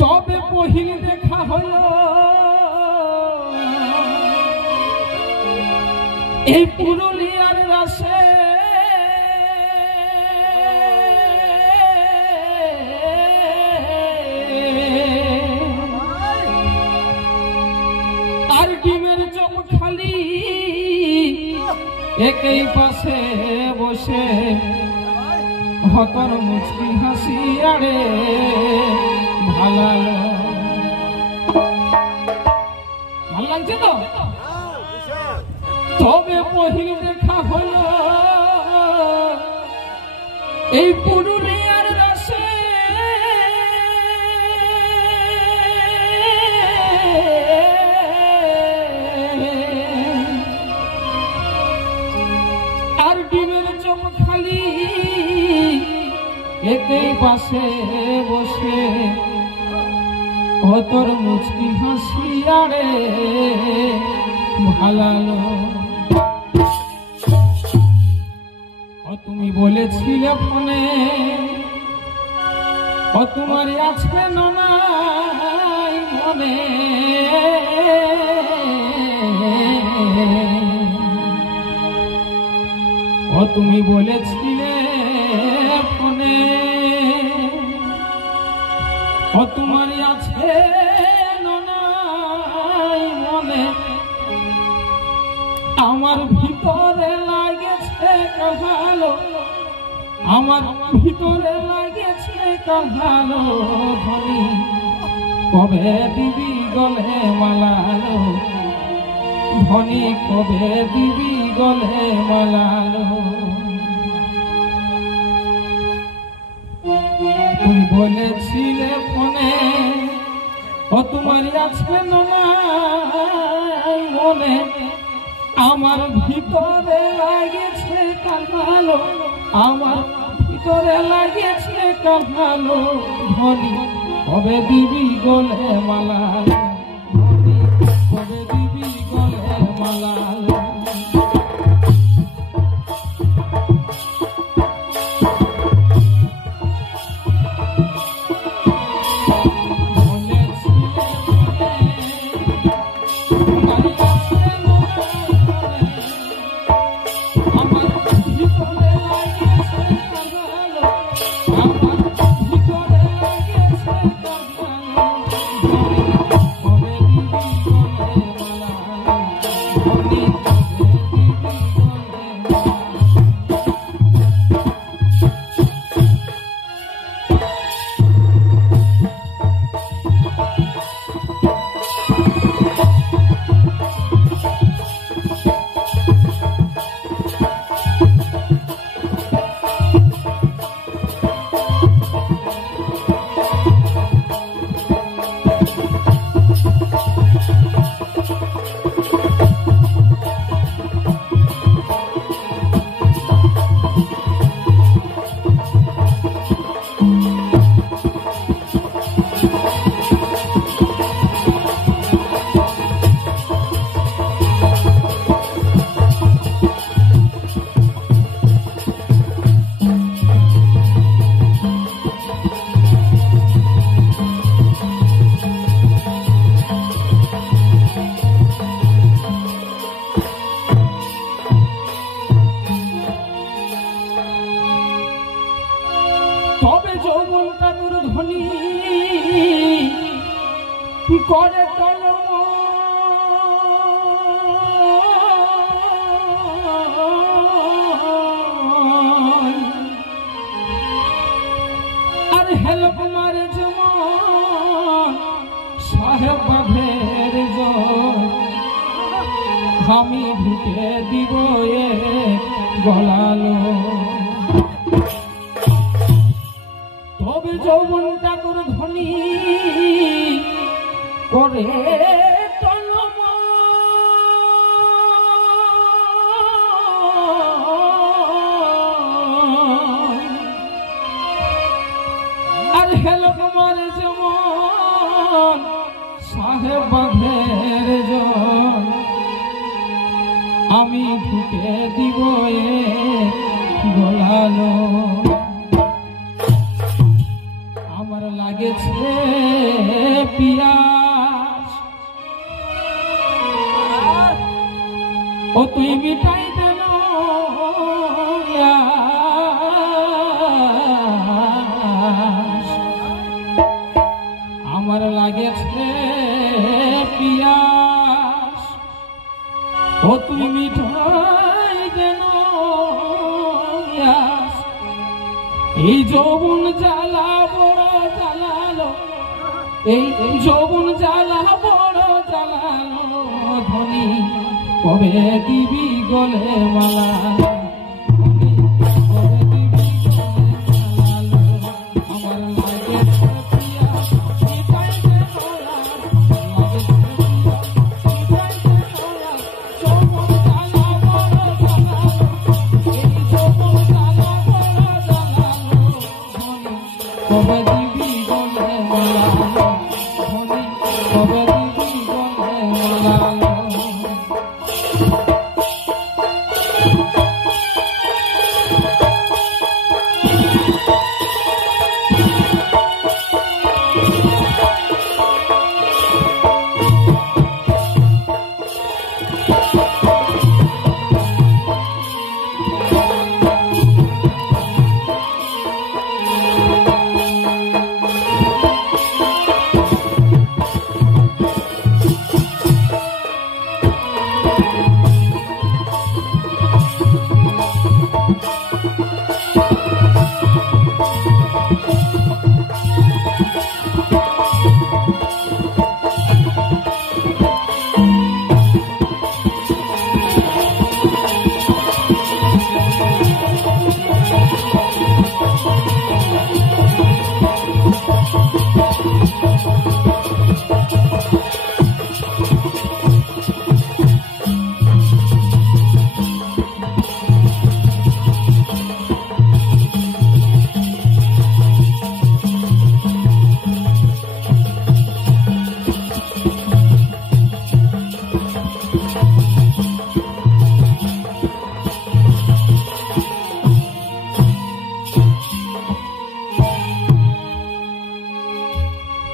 তবে পহিল দেখা হলো এই পুরুলিয়ার রাসে আর ডিমের চোখ খালি একই পাশে বসে হতর মুচকি হাসি আড়ে ভালো ভাল লাগছে তো। তবে পহিল দেখা হলো এই পুরুলিয়ার রাসে আর ডিমের চোখ খালি একই পাশে বসে হতর মুচকি হাসি আড়ে ভালালো। তুমি বলেছিলে ফোনে তোমার আছে নাই মনে, তুমি বলেছিলে ফোনে তোমার আছে নাই মনে, আমার ভিতরে লাগেছে কাহালো, আমার ভিতরে লাগেছে কাহালো ধনী কবে দিবি গলে মালালো, ধনী কবে দিবি গলে মালালো। তুমি বলেছিলে ফোনে তোমার আছে নাই মনে, আমার ভিতরে লাগেছে কালো, আমার ভিতরে লাগেছে কালো ধনী কবে দিবি গলে মালালো, ধনী কবে দিবি গলে মালালো। তবে যৌবনটা দুর্ধনী করে কলম, আর হেলপ মারে যেমন সাহেব বাঁধের আমি ঢুকে দিব এ গলালো। তবে যৌবনটা দুর্ধনী করে কলম, আর হেলপ মারে যেমন সাহেব বাঁধের আমি ঢুকে দিব এ গলালো। আমার লাগে লাগেছে পিয়াস ও তুই মিটাই দেন আমার লাগেছে পিয়াস ও তুই মিটাই দেন এই যৌবন জ্বালা বড় জ্বালালো এই যৌবন জ্বালা বড় জ্বালালো ধনী কবে দিবি গলে মালা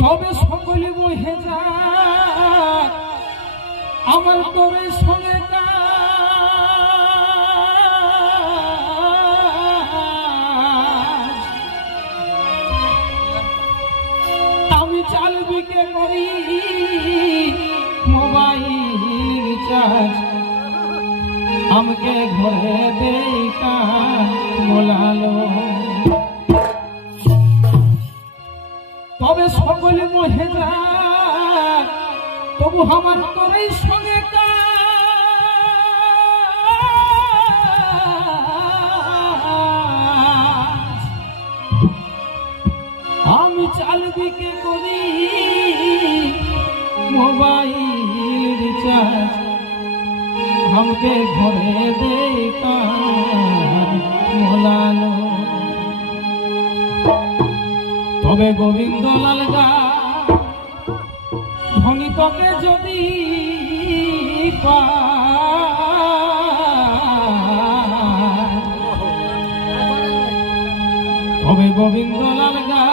তবে সকলে বহে যাক আমার তোরে সঙ্গে আমি চাল বিকে করি মোবাইল রিচার্জ আমাকে ঘরে দেই কাজ মোলালো তবে সকলে মহে যায় তবু আমার তোরই সঙ্গে আমি চাল বিকে করি মোবাইল রিচার্জ আমাকে ঘরে দেই কাজ মোলালো তবে গোবিন্দ লাল গা ধনী তোকে যদি তবে গোবিন্দ লাল গা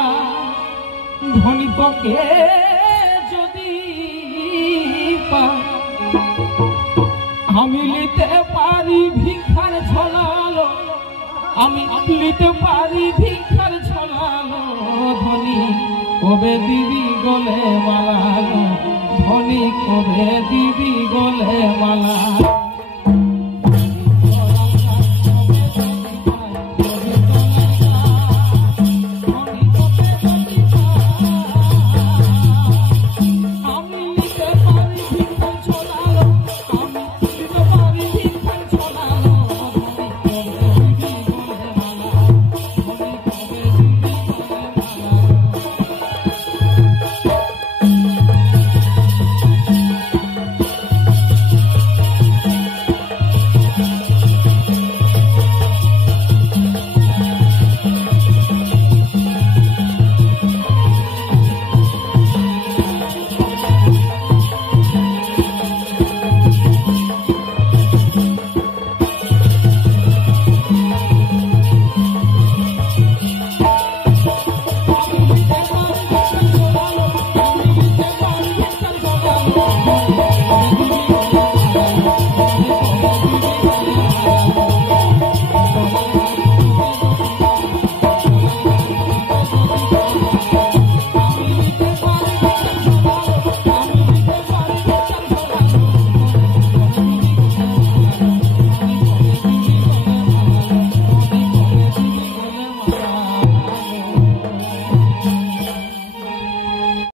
ধনী তোকে যদি আমি নিতে পারি ভিক্ষার ছলালো আমি নিতে পারি ভিক্ষার ছলালো ধনী কবে দিবি গলে মালা ধনী কবে দিবি গলে মালা।